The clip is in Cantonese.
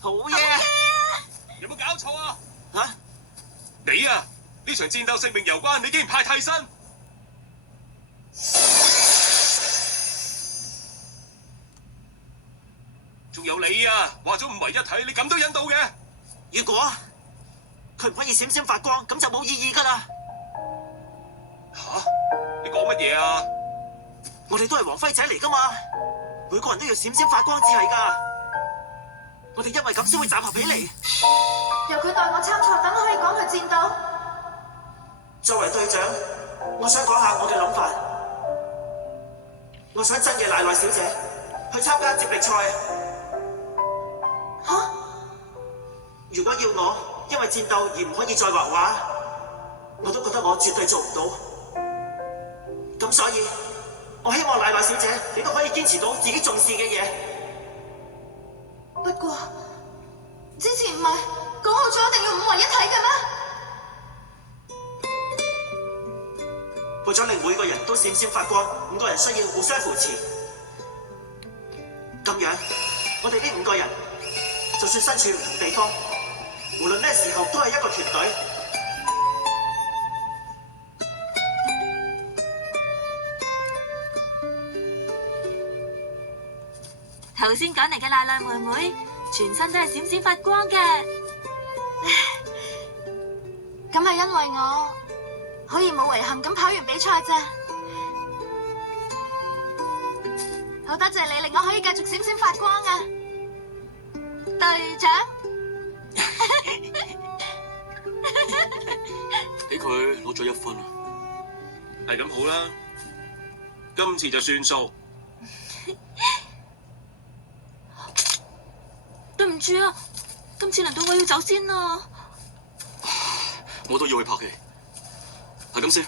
好嘢！有冇搞錯啊？吓？你啊，呢場戰鬥性命攸關，你竟然派替身？仲有你啊，話咗五位一體，你咁都引導嘅？如果佢唔可以閃閃發光，咁就冇意義噶啦。吓？你講乜嘢啊？我哋都係黃輝仔嚟噶嘛，每個人都要閃閃發光至係噶。我哋因為咁先會集合起嚟。由佢代我參賽，等我可以趕去戰鬥。作為隊長，我想講下我嘅諗法。我想真嘅賴賴小姐去參加接力賽。吓？如果要我因為戰鬥而唔可以再畫畫，我都覺得我絕對做唔到。咁所以，我希望賴賴小姐你都可以堅持到自己重視嘅嘢。不過之前唔係講好咗一定要五位一體嘅咩？為咗令每個人都閃閃發光，5個人需要互相扶持。咁樣，我哋呢5個人，就算身處唔同地方，無論咩時候都係一個團隊。頭先趕嚟嘅賴賴妹妹，全身都係閃閃發光嘅。咁係因為我可以冇遺憾咁跑完比賽咋。好多謝你令我可以繼續閃閃發光啊，隊長。俾佢攞咗1分啊！係咁好啦，今次就算數。對唔住啊，今次輪到我要走先啦。我都要去拍戲，係咁先。